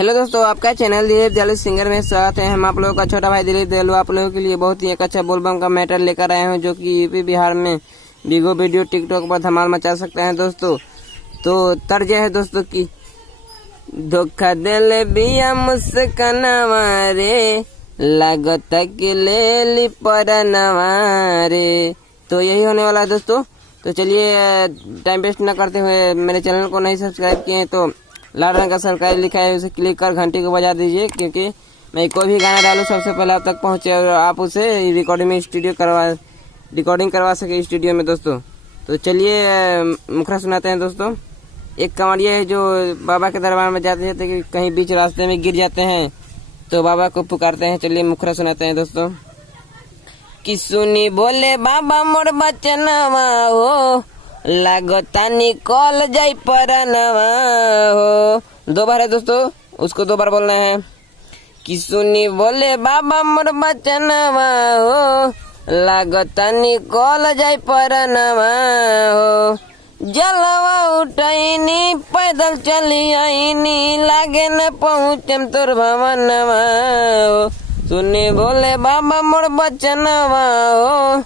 Hello दोस्तों, आपका channel Dilip दयालु सिंगर में स्वागत है। हम आप लोगों का छोटा भाई दिलीप दयालु आप लोगों के लिए बहुत ही एक अच्छा बोलबम का मैटर लेकर आए हैं, जो कि यूपी बिहार में बिगो वीडियो टिकटॉक पर धमाल मचा सकते हैं दोस्तों। तो तर्ज है दोस्तों की, धोखा दिल बिया मुस्कनवा रे, लागत कि ले ली परनवा रे। तो यही होने वाला है दोस्तों। तो चलिए टाइम वेस्ट न करते हुए, मेरे चैनल को नहीं सब्सक्राइब किए तो लाल रंग का सब्सक्राइब लिखा है उसे क्लिक कर घंटी को बजा दीजिए, क्योंकि मैं कोई भी गाना डालूं सबसे पहले आप तक पहुंचे और आप उसे रिकॉर्डिंग करवा सके स्टूडियो में दोस्तों। तो चलिए मुखरा सुनाते हैं दोस्तों। एक कांवड़िया है जो बाबा के दरबार में जाते जाते कि कहीं बीच रास्ते में गिर जाते हैं, तो बाबा को पुकारते हैं। चलिए मुखरा सुनाते हैं दोस्तों। कि सुनी बोले बाबा मोर बचनवा हो, लागता निकल जाई परनवा हो। दो बार है दोस्तों, उसको दो बार बोलना है। कि सुनी बोले बाबा मोर बचनवा हो, लागता निकल जाई परनवा हो। जलवा उठैनी पैदल चली आईनी, लागे न पहुँचम तोर भवनवा हो। सुनी बोले बाबा मोर बचनवा हो,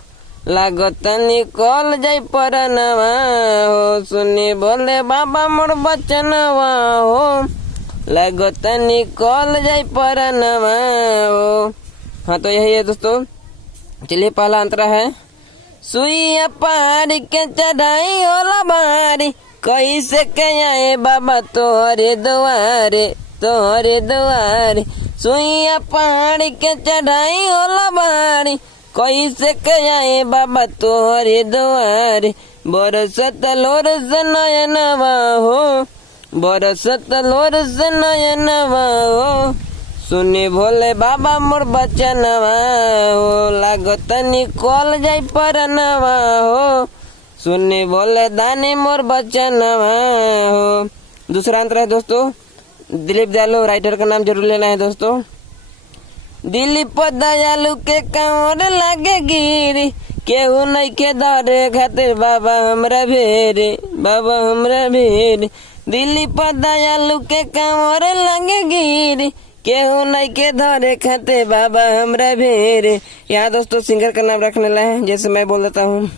लागत निकल जाई परनवा हो। सुनी बोले बाबा मोर बचनवा हो, लागत निकल जाई परनवा हो। हाँ, तो यही है दोस्तों। चलिए पहला अंतरा है। सुइया पहाड़ी के चढ़ाई होला बारी, कैसे के आए बाबा तोहरे दुआरे, तोहरे दुआरे। सुइया पहाड़ी के चढ़ाई होला बारी, कैसे के आए बाबा तोहरे दुआरे। बरसत लोर से नयनवा हो, बरसत लोर से नयनवा हो। सुनी भोले बाबा मोर बचनवा हो, लागत निकल जाई परनवा हो। सुनी भोले दानी मोर बचनवा हो। दूसरा अंतर है दोस्तों, दिलीप दयालु राइटर का नाम जरूर लेना है दोस्तों। दिलीप दयालु के कांवर लागे गिरी, केहू नहीं के दरे खातिर बाबा हमरा भेरे, बाबा हमरा भेरे। दिलीप दयालु के कांवर लागे गिरी, केहू नहीं के धरे खातिर बाबा हमरा भेरे। यहाँ दोस्तों सिंगर का नाम रखने ला है, जैसे मैं बोल देता हूँ।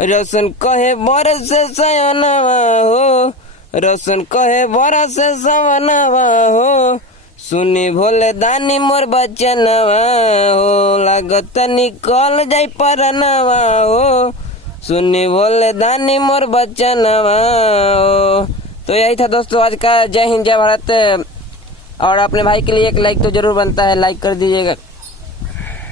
रोशन कहे बरस से सयनवा हो, रोशन कहे बरस से सवनवा हो। सुनी भोले दानी मोर बचनवा हो, लागत निकल जाई परनवा हो। सुनी भोले दानी मोर बचनवा हो। तो यही था दोस्तों आज का। जय हिंद, जय भारत। और अपने भाई के लिए एक लाइक तो जरूर बनता है, लाइक कर दीजिएगा।